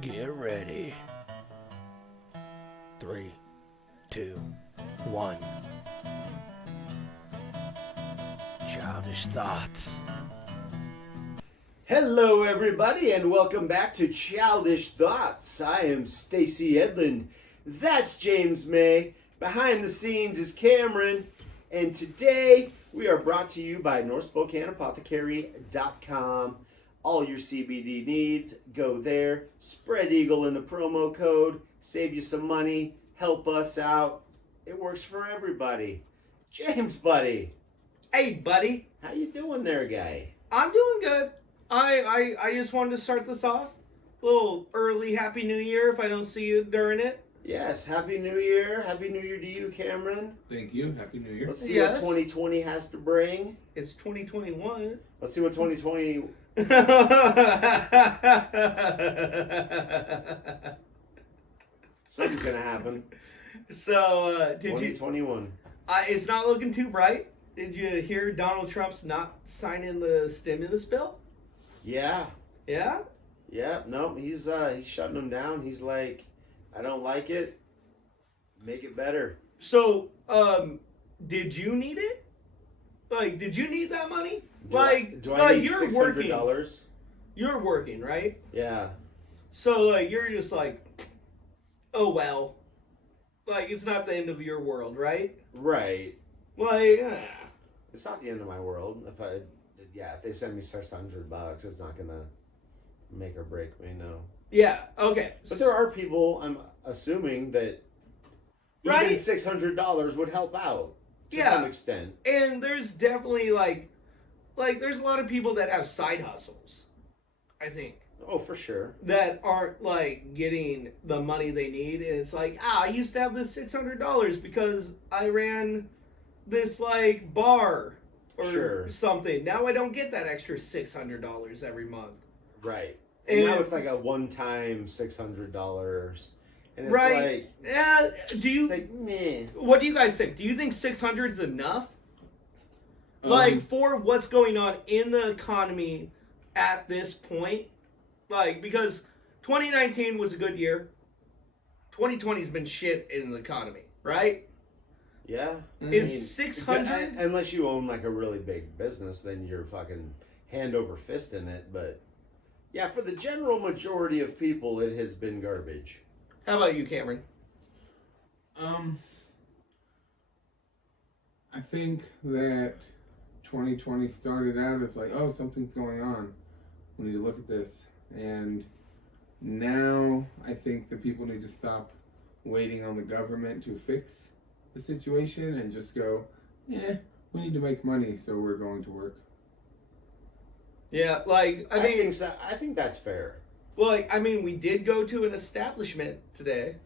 Get ready. 3, 2, 1. Childish thoughts. Hello, everybody, and welcome back to Childish Thoughts. I am Stacey Edlund. That's James May. Behind the scenes is Cameron. And today we are brought to you by NorthSpokaneApothecary.com. All your CBD needs, go there. Spread Eagle in the promo code. Save you some money. Help us out. It works for everybody. James, buddy. Hey, buddy. How you doing there, guy? I'm doing good. I just wanted to start this off. A little early Happy New Year if I don't see you during it. Yes, Happy New Year. Happy New Year to you, Cameron. Thank you. Happy New Year. Let's see Yes. what 2020 has to bring. It's 2021. Let's see what 2020... Something's going to happen. So, did you... 2021. It's not looking too bright. Did you hear Donald Trump's not signing the stimulus bill? Yeah. Yeah? Yeah. No, he's shutting them down. He's like, I don't like it. Make it better. So, did you need it? Like, did you need that money? Do I need you're $600? working. You're working, right? Yeah. So, like, you're just like, oh, well. Like, it's not the end of your world, right? Right. Like, It's not the end of my world. If they send me $600, it's not gonna make or break me. No. yeah, okay. But there are people, I'm assuming, that even Right? $600 would help out to Yeah. some extent. And there's definitely, like, there's a lot of people that have side hustles, I think, Oh, for sure. that aren't, like, getting the money they need. And it's like, I used to have this $600 because I ran this, like, bar or Sure. something. Now I don't get that extra $600 every month. Right. And now And- it's like a one-time $600. And it's Right. like, Yeah. it's like, meh. What do you guys think? Do you think 600 is enough? Like, for what's going on in the economy at this point? Like, because 2019 was a good year. 2020's been shit in the economy, right? Yeah. Is 600? Unless you own like a really big business, then you're fucking hand over fist in it. But yeah, for the general majority of people, it has been garbage. How about you, Cameron? I think that 2020 started out as like, oh, something's going on. We need to look at this. And now I think that people need to stop waiting on the government to fix the situation and just go, we need to make money, so we're going to work. Yeah, like, I think so. I think that's fair. well, like, I mean, we did go to an establishment today.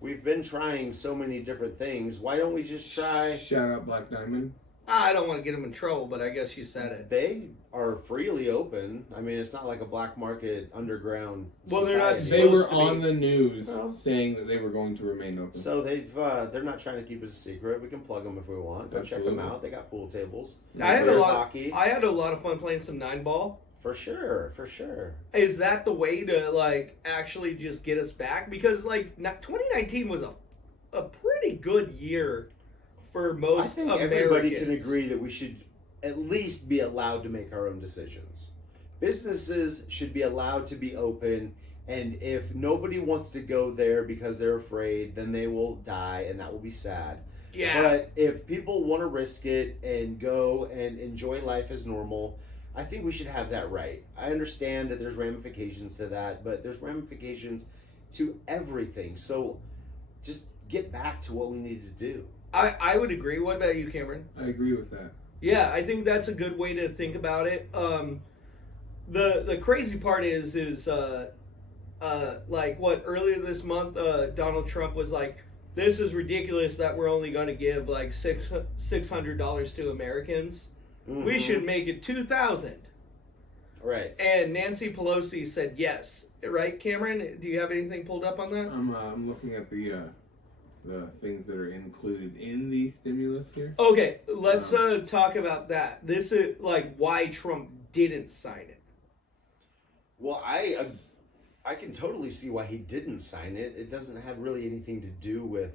We've been trying so many different things. Why don't we just try? Shout out Black Diamond. I don't want to get them in trouble, but I guess you said it. They are freely open. I mean, it's not like a black market underground. Well, they're not society. They were Supposed to be. on the news Well. saying that they were going to remain open. So they're not trying to keep it a secret. We can plug them if we want. Go check them Absolutely. out. They got pool tables. I had Beer a lot. hockey. I had a lot of fun playing some 9-ball. For sure. Is that the way to, like, actually just get us back? Because, like, 2019 was a pretty good year for most I think Americans. everybody can agree that we should at least be allowed to make our own decisions. Businesses should be allowed to be open, and if nobody wants to go there because they're afraid, then they will die, and that will be sad. Yeah. But if people want to risk it and go and enjoy life as normal, I think we should have that right. I understand that there's ramifications to that, but there's ramifications to everything. So just get back to what we need to do. I would agree. What about you, Cameron? I agree with that. Yeah, I think that's a good way to think about it. The crazy part is like what earlier this month, Donald Trump was like, "This is ridiculous that we're only going to give like $600 to Americans. We Mhm. should make it 2,000." Right. And Nancy Pelosi said yes. Right, Cameron? Do you have anything pulled up on that? I'm looking at the things that are included in the stimulus here. Okay, let's talk about that. This is like why Trump didn't sign it. Well, I can totally see why he didn't sign it. It doesn't have really anything to do with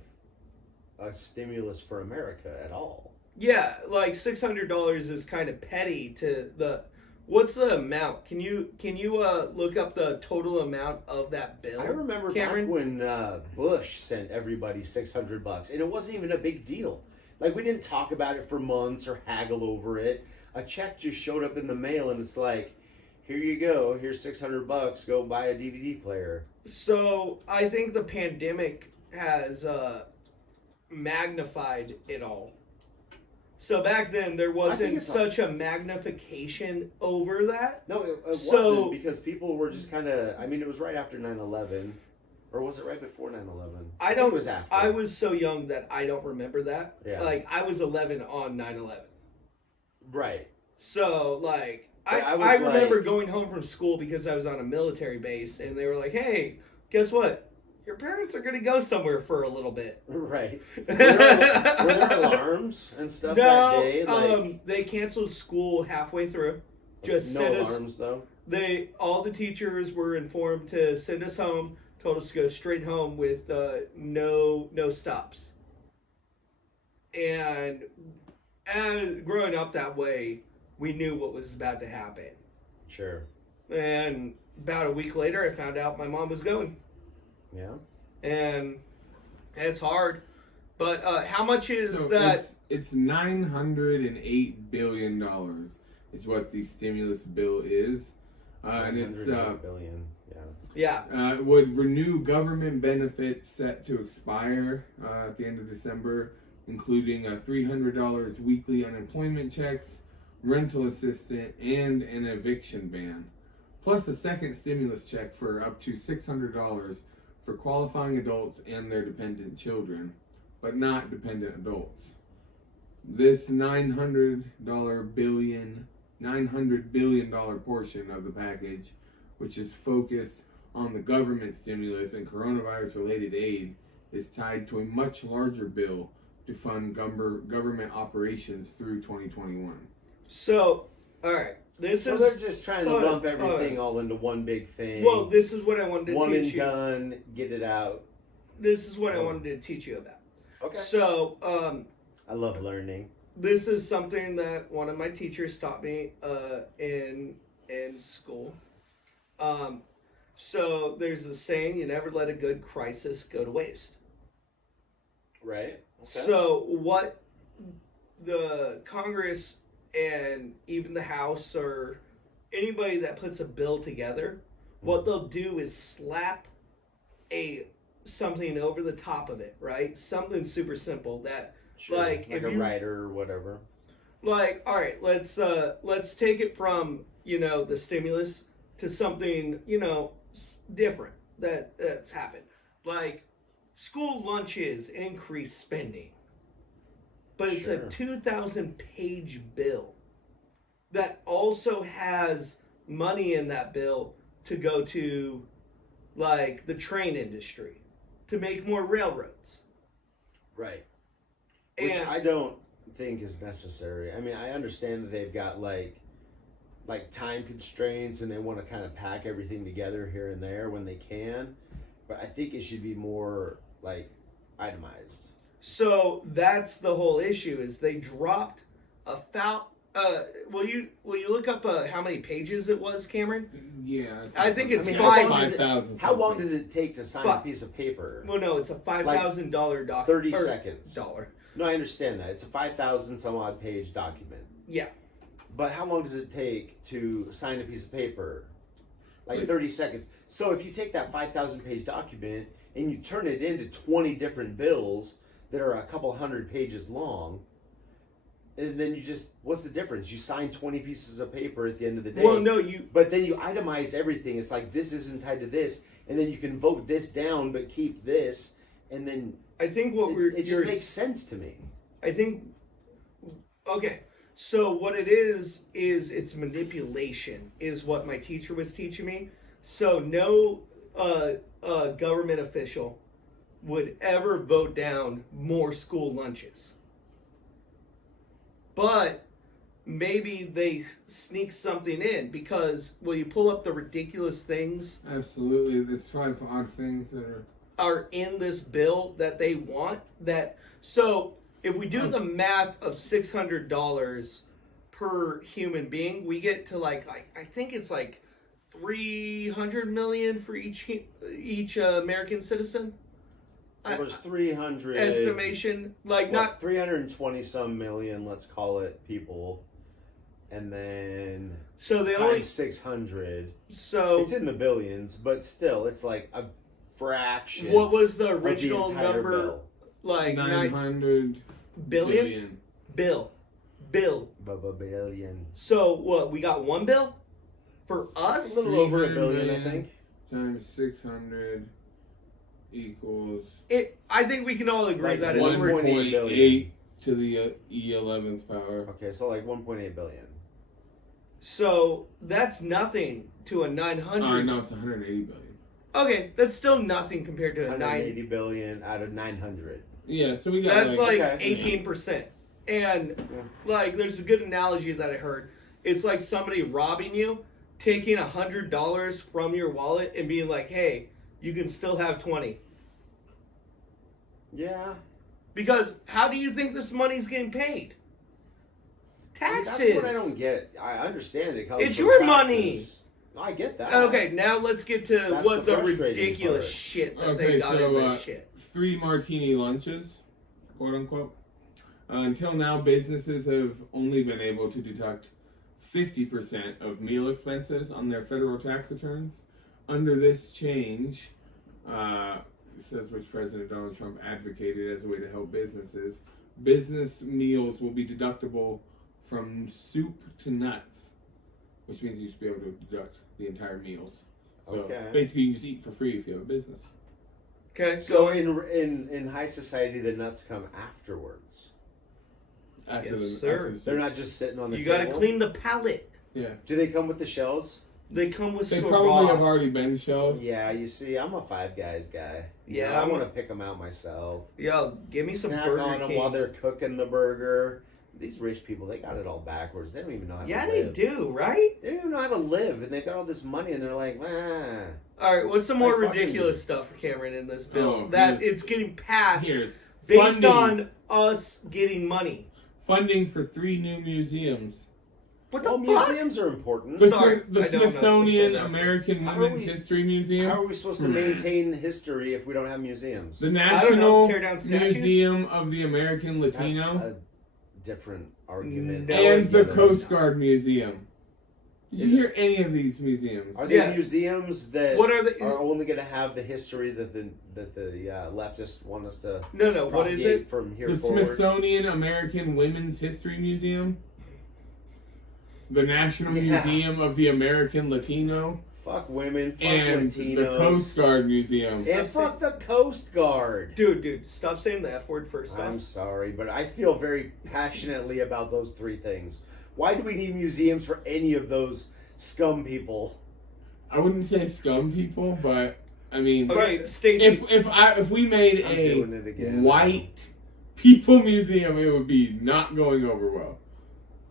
a stimulus for America at all. Yeah, like $600 is kind of petty to the. What's the amount? Can you look up the total amount of that bill? I remember Cameron? back when Bush sent everybody $600, and it wasn't even a big deal. Like, we didn't talk about it for months or haggle over it. A check just showed up in the mail, and it's like, here you go. Here's $600. Go buy a DVD player. So I think the pandemic has magnified it all. So back then there wasn't such a magnification over that. No, it wasn't, because people were just kind of. I mean, it was right after 9/11, or was it right before 9/11? I don't. It was after. I was so young that I don't remember that. Yeah. Like, I was 11 on 9/11. Right. So like I was remember like- going home from school because I was on a military base, and they were like, "Hey, guess what? Your parents are gonna go somewhere for a little bit." Right. Were there alarms and stuff that day? Like, they canceled school halfway through. Just no sent us. alarms though. All the teachers were informed to send us home. Told us to go straight home with no stops. And as growing up that way, we knew what was about to happen. Sure. And about a week later, I found out my mom was going. Yeah. And it's hard. But how much is So that? It's $908 billion is what the stimulus bill is. And it's $108 billion. Yeah. would renew government benefits set to expire at the end of December, including $300 weekly unemployment checks, rental assistance, and an eviction ban, plus a second stimulus check for up to $600 for qualifying adults and their dependent children, but not dependent adults. This $900 billion portion of the package, which is focused on the government stimulus and coronavirus related aid, is tied to a much larger bill to fund government operations through 2021. So, all right. So they're just trying to lump everything all into one big thing. Well, this is what I wanted to one teach and you. done, get it out. This is what I wanted to teach you about. Okay. So, I love learning. this is something that one of my teachers taught me in school. So there's the saying, you never let a good crisis go to waste. Right. Okay. So what the Congress and even the House or anybody that puts a bill together, what they'll do is slap something over the top of it, right? Something super simple that Sure. like a writer or whatever. like, all right, let's take it from, the stimulus to something, different that's happened. Like, school lunches increase spending. But it's Sure. a 2,000-page bill that also has money in that bill to go to, like, the train industry, to make more railroads. Right. Which And I don't think is necessary. I mean, I understand that they've got like time constraints and they want to kind of pack everything together here and there when they can, but I think it should be more like itemized. so that's the whole issue, is they dropped will you look up how many pages it was, Cameron? Yeah, I think it's how long 5,000. How long does it take to sign a piece of paper? Well, no, it's a $5,000 document. 30 seconds. Dollar. No, I understand that. It's a 5,000 some odd page document. Yeah. But how long does it take to sign a piece of paper? Like 30 seconds. So if you take that 5,000 page document and you turn it into 20 different bills that are a couple hundred pages long, and then what's the difference? You sign 20 pieces of paper at the end of the day. Well, no, But then you itemize everything. It's like, this isn't tied to this, and then you can vote this down but keep this, and then I think it just makes sense to me. I think, okay, so what it is it's manipulation, is what my teacher was teaching me. So no government official would ever vote down more school lunches. But maybe they sneak something in because will you pull up the ridiculous things Absolutely. There's 5 odd things that are in this bill that they want that. So if we do the math of $600 per human being, we get to like I think it's like 300 million for each American citizen. It was 300 estimation, like well, not 320 some million, let's call it, people, and then so they times only 600. so It's in the billions, but still, it's like a fraction. what was the of the original entire number? bill. Like 900 billion? Bill. Billion. So what? We got one bill for us. A little over $1 billion, I 300 think. times 600 equals I think we can all agree Like that it's 1.8 1.8 to the E11th power. Okay, so like 1.8 billion. so that's nothing to a 900. No, it's 180 billion. Okay, that's still nothing compared to a 180 billion out of 900. Yeah, so we got That's like Okay. 18%. And like there's a good analogy that I heard. It's like somebody robbing you, taking $100 from your wallet and being like, "Hey, you can still have 20." Yeah. Because how do you think this money's getting paid? Taxes. See, that's what I don't get. I understand it comes It's from your taxes. money. No, I get that. Okay, now let's get to That's what the the frustrating ridiculous part. shit that Okay, they got in so this shit. 3 martini lunches, quote unquote. Until now, businesses have only been able to deduct 50% of meal expenses on their federal tax returns. Under this change, it says which President Donald Trump advocated as a way to help businesses, business meals will be deductible from soup to nuts, which means you should be able to deduct the entire meals. So Okay. basically, you can just eat for free if you have a business. Okay, So in high society, the nuts come afterwards. After Yes, the, sir. after the soup. They're not just sitting on the you table. got to clean the palate. Yeah. Do they come with the shells? They come with They so probably raw. have already been shelled. Yeah, you see, I'm a Five Guys guy. You Yeah, know, I I'm want a- to pick them out myself. Yo, give me some Snack Burger on them King. while they're cooking the burger. These rich people, they got it all backwards. They don't even know how Yeah, to they live. do, right? They don't even know how to live, and they've got all this money, and they're like, ah. All right, what's some Like more fucking- ridiculous stuff, Cameron, in this bill Oh, that here's- it's getting passed Here's based funding. on us getting money? Funding for 3 new museums. What the Well, fuck? museums are important. The, Sorry, the I know I'm not supposed to say Smithsonian that. American How are Women's we- History Museum. How are we supposed to maintain history if we don't have museums? The don't know, National tear down statues? Museum of the American That's Latino. a different argument. No, And it's the not. Coast Guard Museum. Did you Is hear any of these museums? Are they Yeah. museums that What are they? are only going to have the history that the leftists want us to No, what is propagate it? from here The forward? Smithsonian American Women's History Museum. The National Yeah. Museum of the American Latino. Fuck women, fuck And Latinos. the Coast Guard Museum. And fuck the Coast Guard. Dude, stop saying the F word first I'm off. sorry, but I feel very passionately about those three things. Why do we need museums for any of those scum people? I wouldn't say scum people, but I mean, Okay, Stacey. if we made I'm doing it a again. white people museum, it would be not going over well.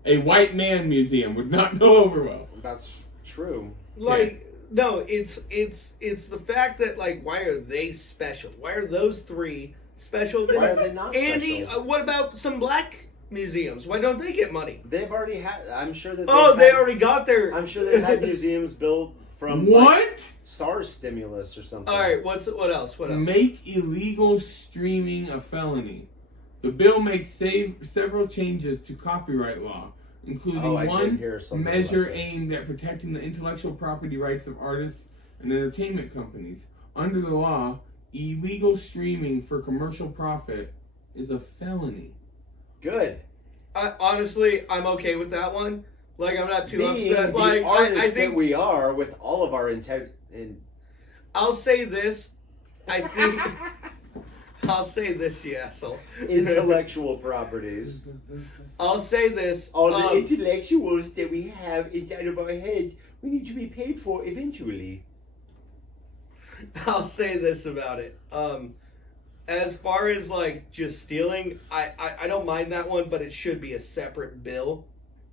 A white man museum would not go over well. That's true. Like, no, it's the fact that, like, why are they special? Why are those three special? Why are they not Andy, special? what about some black museums? Why don't they get money? They've already had. I'm sure that. Oh, they've they had- already got their. I'm sure they've had museums built from What? like, SARS stimulus or something. All right, what else? What else? Make illegal streaming a felony. The bill makes several changes to copyright law, including Oh, I did one hear something measure about this. aimed at protecting the intellectual property rights of artists and entertainment companies. Under the law, illegal streaming for commercial profit is a felony. Good. Honestly, I'm okay with that one. Like, I'm not too Being upset. the Like, artists I think that we are, with all of our intent and I'll say this. I think I'll say this, you asshole. intellectual properties, I'll say this. all the intellectuals that we have inside of our heads, we need to be paid for eventually. I'll say this about it. As far as like just stealing, I don't mind that one, but it should be a separate bill.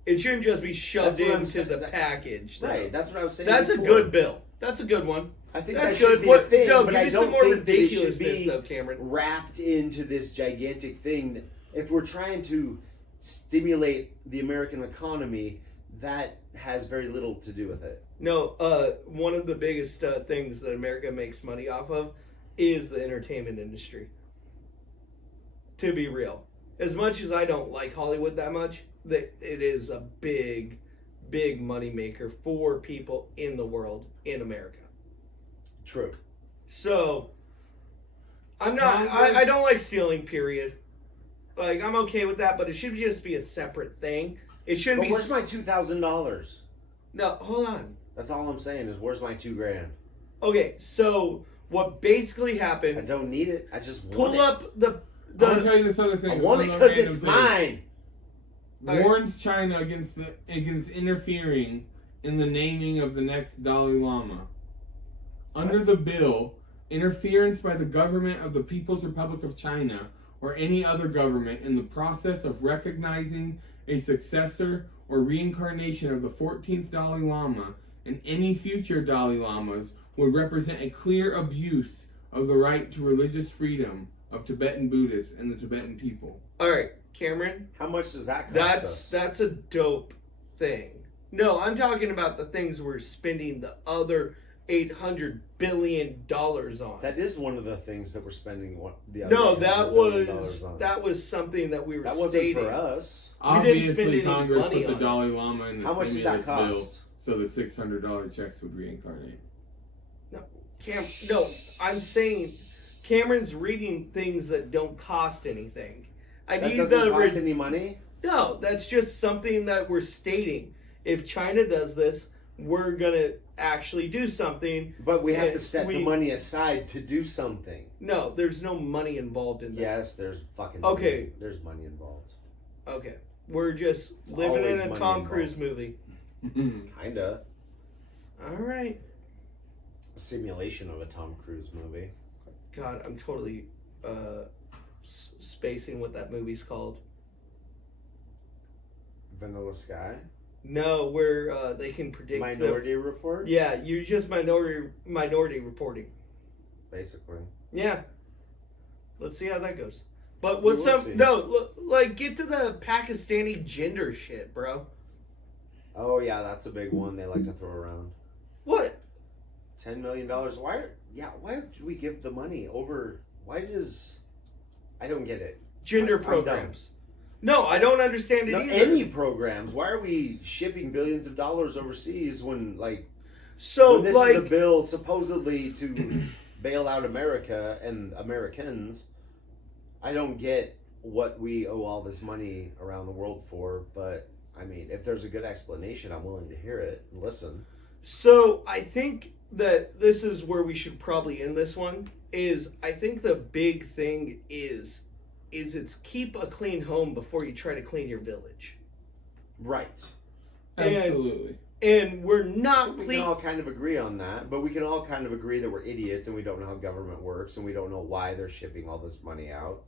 It shouldn't just be shoved That's what I'm into saying. the package. Though. Right, that's what I was saying. That's a before. good bill. That's a good one. I think That's that should good. be What- a thing, no, but give I me some don't more think that it should ridiculousness, be though, Cameron. wrapped into this gigantic thing. If we're trying to stimulate the American economy, that has very little to do with it. No, one of the biggest things that America makes money off of is the entertainment industry. To be real. As much as I don't like Hollywood that much, it is a big, big money maker for people in the world, in America. True. So, I'm not, I don't like stealing, period. Like, I'm okay with that, but it should just be a separate thing. It shouldn't But be... where's my $2,000? No, hold on. That's all I'm saying is where's my $2,000? Okay, so what basically I happened... don't need it. I just want Pull it. up the... I want to tell you this other thing. I want it One because random it's thing. mine. Warns China against interfering in the naming of the next Dalai Lama. Under the bill, interference by the government of the People's Republic of China or any other government in the process of recognizing a successor or reincarnation of the 14th Dalai Lama and any future Dalai Lamas would represent a clear abuse of the right to religious freedom of Tibetan Buddhists and the Tibetan people. All right, Cameron, How much does that cost us? that's a dope thing. No, I'm talking about the things we're spending the other $800 billion on. That is one of the things that we're spending the other No, $800 that billion was on. that was something that we were That wasn't stating. for us. We didn't spend Obviously, any Congress money put the on it. Dalai Lama in the How much did that stimulus bill cost? so the $600 checks would reincarnate. No, I'm saying Cameron's reading things that don't cost anything. I That need doesn't the cost any money? No, that's just something that we're stating. If China does this, we're gonna actually do something. But we have Yeah, to set the money aside to do something. No, there's no money involved in that. Yes, there's fucking Okay. money. There's money involved. Okay. We're just It's living always in a money Tom involved. Cruise movie. Kinda. All right. Simulation of a Tom Cruise movie. God, I'm totally spacing what that movie's called. Vanilla Sky. No, where they can predict Minority Report. Yeah, you're just minority reporting. Basically. Yeah. Let's see how that goes. But We what's will up? see. No, like get to the Pakistani gender shit, bro. Oh yeah, that's a big one they like to throw around. What? $10 million. Why do we give the money over? Why does? I don't get it. Gender I'm programs. No, I don't understand it No, either. any programs. Why are we shipping billions of dollars overseas when when this is a bill supposedly to bail out America and Americans? I don't get what we owe all this money around the world for, but I mean, if there's a good explanation, I'm willing to hear it and listen. So I think that this is where we should probably end this one. I think the big thing is it's keep a clean home before you try to clean your village. Right. Absolutely. And we're not We clean. can all kind of agree on that, but we can all kind of agree that we're idiots and we don't know how government works and we don't know why they're shipping all this money out.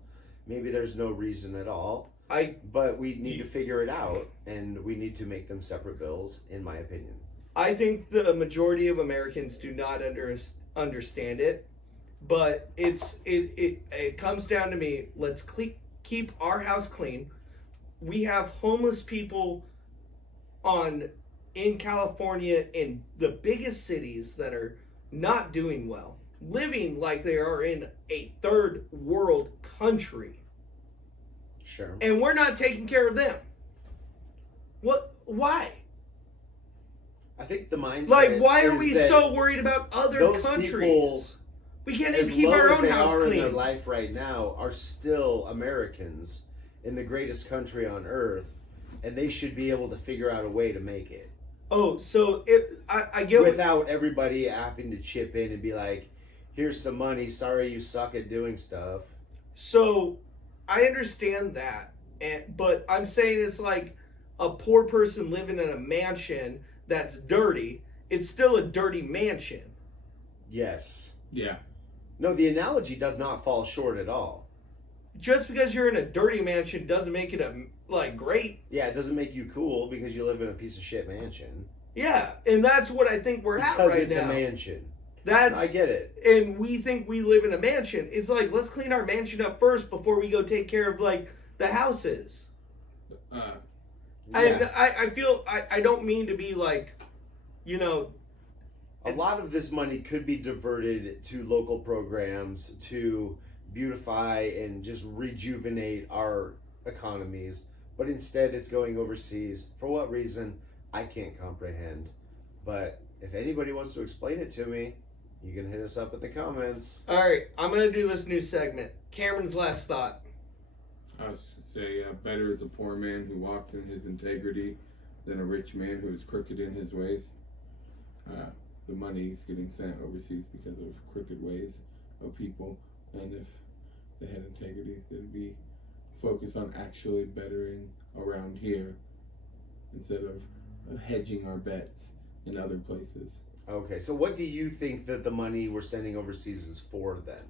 Maybe there's no reason at all. But we need to figure it out, and we need to make them separate bills, in my opinion. I think the majority of Americans do not understand it, but it comes down to me. Let's keep our house clean. We have homeless people in California in the biggest cities that are not doing well, living like they are in a third world country. Sure. And we're not taking care of them. What? Why? I think the mindset. Like, why are is we that so worried about other those countries? people, We can't as even keep low our as own they house are in their clean. life right now, are still Americans in the greatest country on earth, and they should be able to figure out a way to make it. Oh, so I get without everybody having to chip in and be like, "Here's some money. Sorry, you suck at doing stuff." So I understand that, but I'm saying it's like a poor person living in a mansion that's dirty. It's still a dirty mansion. Yes. Yeah. No, the analogy does not fall short at all. just because you're in a dirty mansion doesn't make it great. Yeah, it doesn't make you cool because you live in a piece of shit mansion. Yeah, and that's what I think we're at Because right it's now. a mansion. That's I get it. And we think we live in a mansion. It's like, let's clean our mansion up first before we go take care of the houses. Yeah. I feel I don't mean to be A lot of this money could be diverted to local programs to beautify and just rejuvenate our economies, but instead it's going overseas. For what reason? I can't comprehend. But if anybody wants to explain it to me, you can hit us up in the comments. All right, I'm gonna do this new segment. Cameron's last thought. I was to say, better is a poor man who walks in his integrity than a rich man who is crooked in his ways. The money is getting sent overseas because of crooked ways of people, and if they had integrity, they'd be focused on actually bettering around here instead of hedging our bets in other places. Okay, so what do you think that the money we're sending overseas is for then?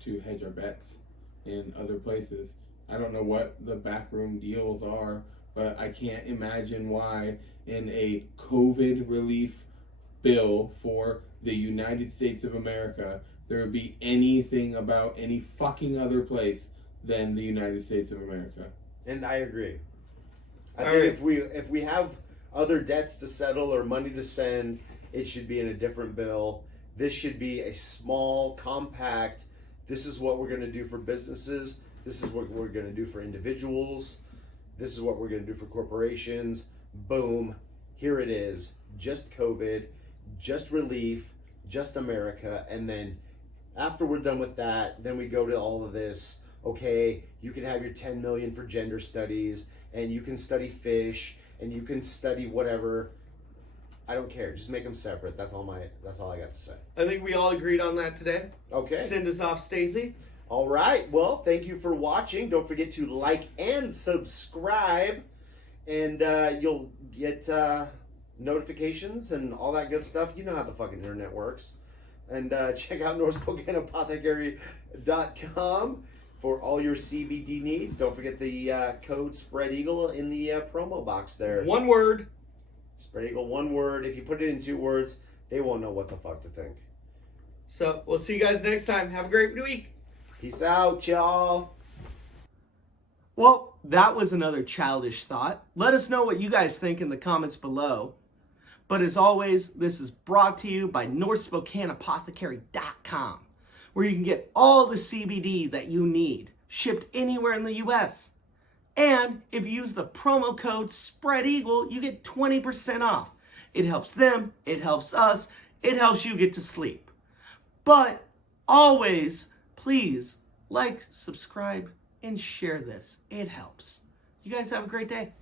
To hedge our bets in other places. I don't know what the backroom deals are, but I can't imagine why in a COVID relief bill for the United States of America there would be anything about any fucking other place than the United States of America. And I agree. I All think right. if we have other debts to settle or money to send, it should be in a different bill. This should be a small, compact, this is what we're going to do for businesses, this is what we're going to do for individuals, this is what we're going to do for corporations. Boom, here it is. Just COVID, just relief, just America, and then after we're done with that, then we go to all of this. Okay, you can have your 10 million for gender studies, and you can study fish, and you can study whatever. I don't care. Just make them separate. That's all I got to say. I think we all agreed on that today. Okay. Send us off, Stacey. All right. Well, thank you for watching. Don't forget to like and subscribe, and you'll get notifications and all that good stuff. You know how the fucking internet works. And check out NorthSpokaneApothecary.com for all your CBD needs. Don't forget the code Spread Eagle in the promo box there. One word. Spread Eagle, one word. If you put it in 2 words, they won't know what the fuck to think. So we'll see you guys next time. Have a great week. Peace out, y'all. Well, that was another childish thought. Let us know what you guys think in the comments below. But as always, this is brought to you by NorthSpokaneApothecary.com, where you can get all the CBD that you need, shipped anywhere in the U.S. And if you use the promo code SPREADEAGLE, you get 20% off. It helps them, it helps us, it helps you get to sleep. But always, please like, subscribe, and share this. It helps. You guys have a great day.